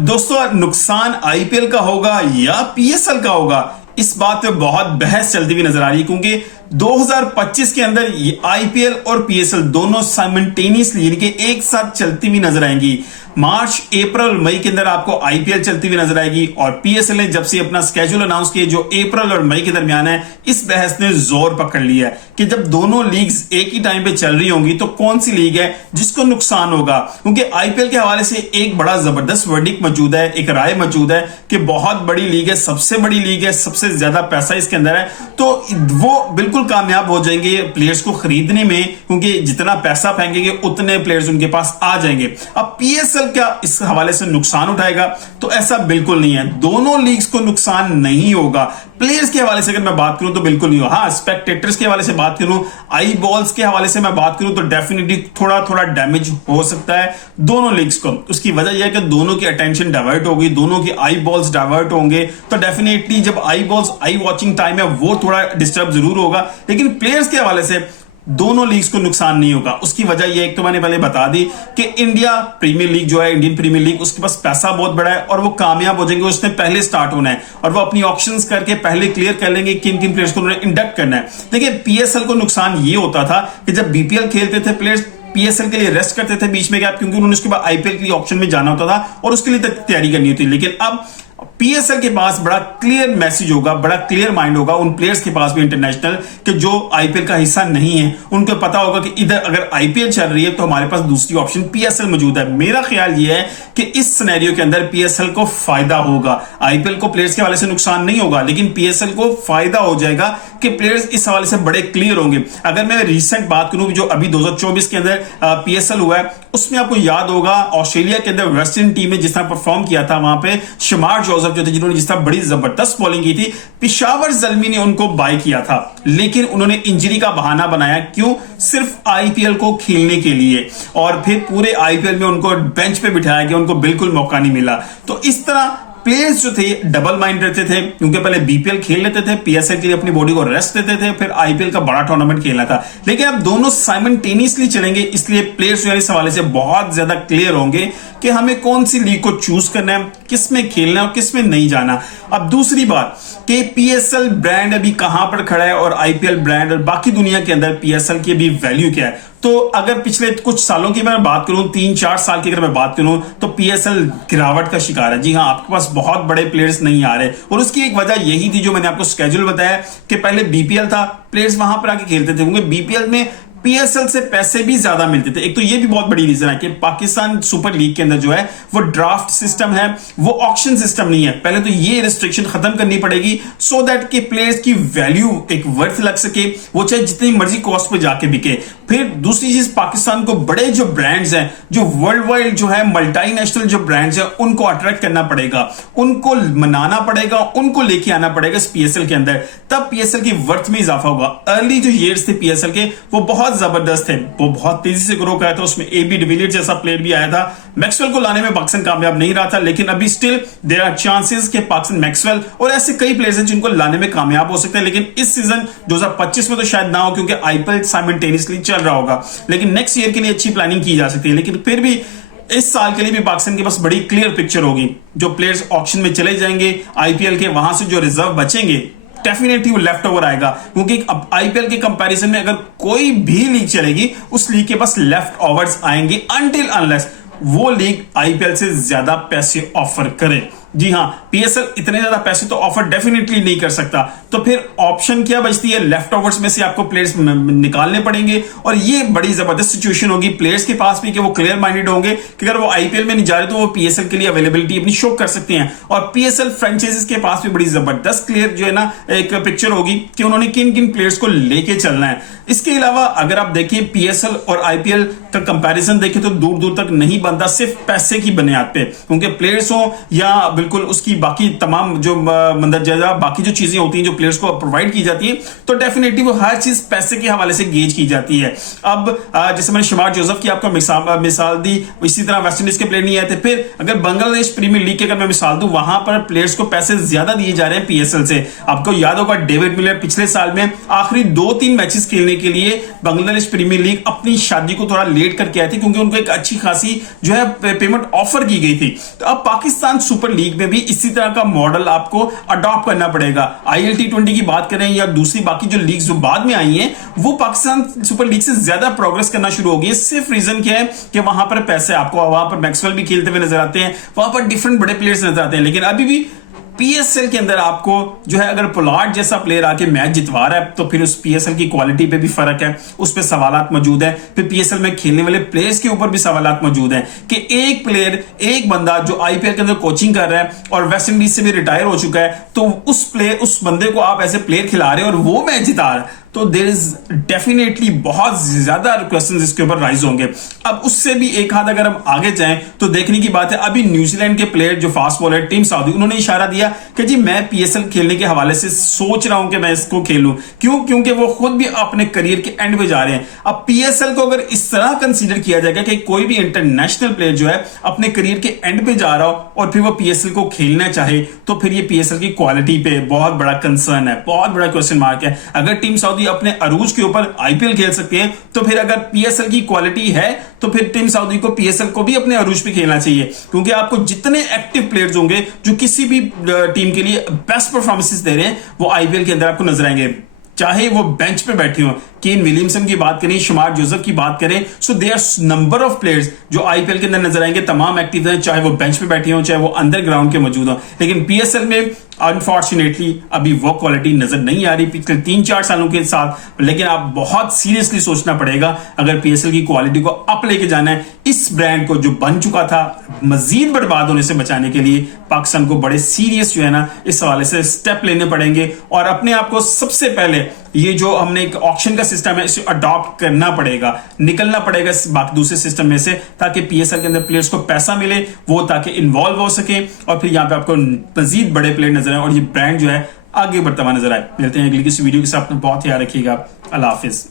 दोस्तों, नुकसान आईपीएल का होगा या पीएसएल का होगा, इस बात पे बहुत बहस चलती हुई नजर आ रही है, क्योंकि 2025 के अंदर आईपीएल और पीएसएल दोनों साइमल्टेनियसली यानी कि एक साथ चलती हुई नजर आएंगी। मार्च, अप्रैल, मई के अंदर आपको आईपीएल चलती हुई नजर आएगी और पीएसएल ने जब से अपना स्केड्यूल अनाउंस किया जो अप्रैल और मई के दरमियान है, इस बहस ने जोर पकड़ लिया है कि जब दोनों लीग्स एक ही टाइम पे चल रही होंगी तो कौन सी लीग है जिसको नुकसान होगा। क्योंकि आईपीएल के हवाले से एक बड़ा जबरदस्त वर्डिक्ट मौजूद है, एक राय मौजूद है कि बहुत बड़ी लीग है, सबसे बड़ी लीग है, सबसे ज्यादा पैसा इसके अंदर है, तो वो बिल्कुल कामयाब हो जाएंगे प्लेयर्स को खरीदने में, क्योंकि जितना पैसा फेंकेंगे उतने प्लेयर्स उनके पास आ जाएंगे। अब पीएसएल क्या इस हवाले से नुकसान उठाएगा? तो ऐसा बिल्कुल नहीं है, दोनों लीग्स को नुकसान नहीं होगा। प्लेयर्स के हवाले से अगर मैं बात करूं तो बिल्कुल नहीं होगा। हाँ, स्पेक्टेटर्स के हवाले से बात करूं, आई बॉल्स के हवाले से मैं बात करूं तो डेफिनेटली थोड़ा थोड़ा डैमेज हो सकता है दोनों लीग्स को। उसकी वजह यह है कि दोनों की अटेंशन डाइवर्ट होगी, दोनों की आई बॉल्स डाइवर्ट होंगे, तो डेफिनेटली जब आई बॉल्स आई वॉचिंग टाइम है वो थोड़ा डिस्टर्ब जरूर होगा। लेकिन प्लेयर्स के हवाले से दोनों लीग्स को नुकसान नहीं होगा। उसकी वजह यह एक तो मैंने पहले बता दी कि इंडिया प्रीमियर लीग जो है, इंडियन प्रीमियर लीग, उसके पास पैसा बहुत बड़ा है और वो कामयाब हो जाएंगे। उसने पहले स्टार्ट होना है और वो अपनी ऑप्शंस करके पहले क्लियर कर लेंगे किन किन प्लेयर्स को उन्होंने इंडक्ट करना है। देखिए, पीएसएल को नुकसान ये होता था कि जब बीपीएल खेलते थे प्लेयर्स पीएसएल के लिए रेस्ट करते थे बीच में गैप, क्योंकि उन्होंने उसके बाद आईपीएल के लिए ऑप्शन में जाना होता था और उसके लिए तैयारी करनी होती। लेकिन अब पीएसएल के पास बड़ा क्लियर मैसेज होगा, बड़ा क्लियर माइंड होगा उन प्लेयर्स के पास भी इंटरनेशनल कि जो आईपीएल का हिस्सा नहीं है। उनको पता होगा कि इधर अगर आईपीएल चल रही है तो हमारे पास दूसरी ऑप्शन पीएसएल मौजूद है। मेरा ख्याल यह है कि इस सिनेरियो के अंदर पीएसएल को फायदा होगा। आईपीएल को प्लेयर्स के हवाले से नुकसान नहीं होगा, लेकिन पीएसएल को फायदा हो जाएगा कि प्लेयर्स इस हवाले से बड़े क्लियर होंगे। अगर मैं रिसेंट बात करूं जो अभी 2024 के अंदर पीएसएल हुआ है, उसमें आपको याद होगा ऑस्ट्रेलिया के अंदर वेस्टर्न टीम में जिस तरह परफॉर्म किया था, वहां पे शमार जोसेफ जो थे जिन्होंने जिस तरह बड़ी जबरदस्त बॉलिंग की थी, पेशावर ज़ल्मी ने उनको बाय किया था, लेकिन उन्होंने इंजरी का बहाना बनाया। क्यों? सिर्फ आईपीएल को खेलने के लिए, और फिर पूरे आईपीएल में उनको बेंच पे बिठाया गया, उनको बिल्कुल मौका नहीं मिला। तो इस तरह प्लेयर्स जो थे डबल माइंड रहते थे, क्योंकि पहले बीपीएल खेल लेते थे, पीएसएल के लिए अपनी बॉडी को रेस्ट देते थे, फिर आईपीएल का बड़ा टूर्नामेंट खेलना था। लेकिन अब दोनों साइमल्टेनियसली चलेंगे, इसलिए प्लेयर्स जो है इस हवाले से बहुत ज्यादा क्लियर होंगे कि हमें कौन सी लीग को चूज करना है, किस में खेलना है और किस में नहीं जाना। अब दूसरी बात कि पीएसएल ब्रांड अभी कहां पर खड़ा है और आईपीएल ब्रांड और बाकी दुनिया के अंदर पीएसएल की भी वैल्यू क्या है। तो अगर पिछले कुछ सालों की मैं बात करूं, 3-4 साल की अगर मैं बात करूं, तो पीएसएल गिरावट का शिकार है। जी हां, आपके पास बहुत बड़े प्लेयर्स नहीं आ रहे और उसकी एक वजह यही थी जो मैंने आपको स्केड्यूल बताया कि पहले बीपीएल था, प्लेयर्स वहां पर आके खेलते थे, क्योंकि बीपीएल में पीएसएल से पैसे भी ज्यादा मिलते थे। एक तो ये भी बहुत बड़ी रीजन है कि पाकिस्तान सुपर लीग के अंदर जो है वो ड्राफ्ट सिस्टम है, वो ऑक्शन सिस्टम नहीं है। पहले तो ये रिस्ट्रिक्शन खत्म करनी पड़ेगी सो दैट कि प्लेयर्स की वैल्यू एक वर्थ लग सके, वो चाहे जितनी मर्जी कॉस्ट पे जाके बिके। फिर दूसरी चीज, पाकिस्तान को बड़े जो ब्रांड्स हैं, जो वर्ल्ड वाइड जो है मल्टीनेशनल जो ब्रांड्स हैं, उनको अट्रैक्ट करना पड़ेगा, उनको मनाना पड़ेगा, उनको लेके आना पड़ेगा इस पीएसएल के अंदर, तब पीएसएल की वर्थ में इजाफा होगा। अर्ली जो ईयर्स थे पीएसएल के वो बहुत जबरदस्त थे, वो बहुत तेजी से ग्रो कराया था, उसमें एबी डिविलियर्स जैसा प्लेयर भी आया था। मैक्सवेल को लाने में पाकिस्तान कामयाब नहीं रहा था, लेकिन अभी स्टिल देयर आर चांसेस कि पाकिस्तान मैक्सवेल और ऐसे कई प्लेयर्स हैं जिनको लाने में कामयाब हो सकते हैं। लेकिन इस सीजन 2025 में तो शायद ना हो, क्योंकि आईपीएल साइमल्टेनियसली चल रहा होगा, लेकिन नेक्स्ट ईयर के लिए अच्छी प्लानिंग की जा सकती है। लेकिन फिर भी इस साल के लिए भी पाकिस्तान के पास बड़ी क्लियर पिक्चर होगी। जो प्लेयर्स ऑक्शन में चले जाएंगे आईपीएल के, वहां से जो रिजर्व बचेंगे डेफिनेटली वो लेफ्ट ओवर आएगा, क्योंकि अब आईपीएल के कंपैरिजन में अगर कोई भी लीग चलेगी उस लीग के पास लेफ्ट ओवर्स आएंगे अनटिल अनलेस वो लीग आईपीएल से ज्यादा पैसे ऑफर करे। जी हां, पीएसएल इतने ज्यादा पैसे तो ऑफर डेफिनेटली नहीं कर सकता, तो फिर ऑप्शन क्या बचती है? लेफ्ट ओवर्स में से आपको प्लेयर्स निकालने पड़ेंगे और ये बड़ी जबरदस्त सिचुएशन होगी प्लेयर्स के पास भी कि वो क्लियर माइंडेड होंगे कि अगर वो आईपीएल में नहीं जा रहे तो वो पीएसएल के लिए अवेलेबिलिटी अपनी शो कर सकते हैं। और पीएसएल फ्रेंचाइजीज के पास भी बड़ी जबरदस्त क्लियर जो है ना एक पिक्चर होगी कि उन्होंने किन किन प्लेयर्स को लेके चलना है। इसके अलावा अगर आप देखिए पीएसएल और आईपीएल का कंपैरिजन देखें तो दूर दूर तक नहीं बनता सिर्फ पैसे की बुनियाद पे, क्योंकि प्लेयर्स हो या बिल्कुल उसकी बाकी तमाम जो मंदरजा बाकी जो चीजें होती हैं जो प्लेयर्स को प्रोवाइड की जाती है, तो डेफिनेटली वो हर चीज पैसे के हवाले से गेज की जाती है। अब जैसे मैंने शमार जोसेफ की आपको मिसाल दी, इसी तरह वेस्ट इंडीज के प्लेयर नहीं आए थे। फिर अगर बांग्लादेश प्रीमियर लीग की अगर मैं मिसाल दूं, वहां पर प्लेयर्स को पैसे ज्यादा दिए जा रहे हैं पीएसएल से। आपको याद होगा डेविड मिलर पिछले साल में आखिरी 2-3 मैचेस खेलने के लिए बांग्लादेश प्रीमियर लीग अपनी शादी को थोड़ा लेट करके आए थे, क्योंकि उनको एक अच्छी खासी जो है पेमेंट ऑफर की गई थी। तो अब पाकिस्तान सुपर लीग में भी इसी तरह का मॉडल आपको अडॉप्ट करना पड़ेगा। ILT20 की बात करें या दूसरी बाकी जो लीग जो बाद में आई हैं, वो पाकिस्तान सुपर लीग से ज्यादा प्रोग्रेस करना शुरू हो गई है। सिर्फ रीजन क्या है कि वहां पर पैसे, आपको वहां पर मैक्सवेल भी खेलते हुए नजर आते हैं, वहां पर डिफरेंट बड़े प्लेयर्स नजर आते हैं। लेकिन अभी भी पीएसएल के अंदर आपको जो है अगर पोलार्ड जैसा प्लेयर आके मैच जितवा रहा है, तो फिर उस पीएसएल की क्वालिटी पे भी फर्क है, उस पे सवालात मौजूद है। फिर पीएसएल में खेलने वाले प्लेयर्स के ऊपर भी सवालात मौजूद हैं कि एक प्लेयर, एक बंदा जो आईपीएल के अंदर कोचिंग कर रहा है और वेस्ट इंडीज से भी रिटायर हो चुका है, तो उस बंदे को आप ऐसे प्लेयर खिला रहे हैं और वो मैच जिता रहा है, तो देयर इज डेफिनेटली बहुत ज्यादा क्वेश्चंस इसके ऊपर राइज होंगे। अब उससे भी एक हाथ अगर हम आगे जाएं तो देखने की बात है, अभी न्यूजीलैंड के प्लेयर जो फास्ट बॉलर टीम साउदी, उन्होंने इशारा दिया कि जी मैं पीएसएल खेलने के हवाले से सोच रहा हूं कि मैं इसको खेलूं। क्यों? क्योंकि वो खुद भी अपने करियर के एंड पे जा रहे हैं। अब पीएसएल को अगर इस तरह कंसीडर किया जाएगा कि कोई भी इंटरनेशनल प्लेयर जो है अपने करियर के एंड पे जा रहा हो और फिर वो पीएसएल को खेलना चाहे, तो फिर ये पीएसएल की क्वालिटी पे बहुत बड़ा कंसर्न है, बहुत बड़ा क्वेश्चन मार्क है। अगर टीम साउदी अपने अरूज के ऊपर आईपीएल खेल सकते हैं, तो फिर अगर पीएसएल की क्वालिटी है तो फिर टीम साउदी को पीएसएल को भी अपने अरूज पे खेलना चाहिए, क्योंकि आपको जितने एक्टिव प्लेयर्स होंगे जो किसी भी टीम के लिए बेस्ट परफॉर्मेंसेस दे रहे हैं, वो आईपीएल के अंदर आपको नजर आएंगे, चाहे वो बेंच पे बैठे हो। केन विलियमसन की बात करें, शमार जोसेफ की बात करें, so there number of players जो आईपीएल के अंदर नजर आएंगे, तमाम एक्टिव हैं, चाहे वो बेंच पे बैठे हो, चाहे वो अंदर ग्राउंड के मौजूद हो। लेकिन पीएसएल में अनफॉर्चुनेटली अभी वो क्वालिटी नजर नहीं आ रही पिछले 3-4 सालों के साथ। लेकिन आप बहुत सीरियसली सोचना पड़ेगा अगर पीएसएल की क्वालिटी को अप लेके जाना है, इस ब्रांड को जो बन चुका था मजीद बर्बाद होने से बचाने के लिए पाकिस्तान को बड़े सीरियस जो है ना इस हवाले से स्टेप लेने पड़ेंगे, और अपने आप को सबसे पहले ये जो हमने एक ऑक्शन का सिस्टम है इसे अडॉप्ट करना पड़ेगा, निकलना पड़ेगा इस दूसरे सिस्टम में से, ताकि पीएसएल के अंदर प्लेयर्स को पैसा मिले, वो ताकि इन्वॉल्व हो सके और फिर यहाँ पे आपको मजीद बड़े प्लेयर नजर आए और ये ब्रांड जो है आगे बढ़ता हुआ नजर आए। मिलते हैं अगली किसी वीडियो के साथ, बहुत ध्यान रखिएगा। अल्लाह हाफिज।